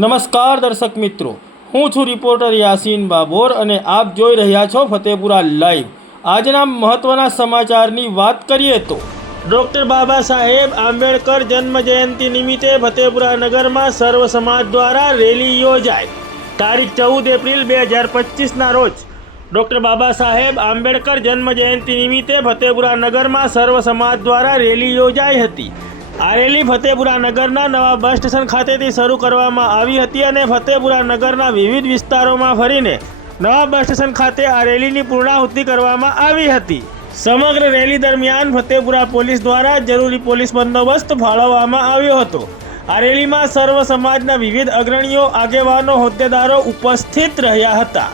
નમસ્કાર દર્શક મિત્રો. હું છું રિપોર્ટર યાસીન બાબોર અને આપ જોઈ રહ્યા છો ફતેપુરા લાઈવ. આજના મહત્વના સમાચારની વાત કરીએ તો, ડૉક્ટર બાબા સાહેબ આંબેડકર જન્મ જયંતિ નિમિત્તે ફતેપુરા નગરમાં સર્વ સમાજ દ્વારા રેલી યોજાઈ. તારીખ ચૌદ એપ્રિલ બે હજાર પચીસના રોજ, ડૉક્ટર બાબા સાહેબ આંબેડકર જન્મ જયંતિ નિમિત્તે ફતેપુરા નગરમાં સર્વ સમાજ દ્વારા રેલી યોજાઈ હતી. આ રેલી ફતેપુરા નગરના નવા બસ સ્ટેશન ખાતેથી શરૂ કરવામાં આવી હતી અને ફતેપુરા નગરના વિવિધ વિસ્તારોમાં ફરીને નવા બસ સ્ટેશન ખાતે આ રેલીની પૂર્ણાહુતિ કરવામાં આવી હતી. સમગ્ર રેલી દરમિયાન ફતેપુરા પોલીસ દ્વારા જરૂરી પોલીસ બંદોબસ્ત ફાળવવામાં આવ્યો હતો. આ રેલીમાં સર્વ સમાજના વિવિધ અગ્રણીઓ, આગેવાનો, હોદ્દેદારો ઉપસ્થિત રહ્યા હતા.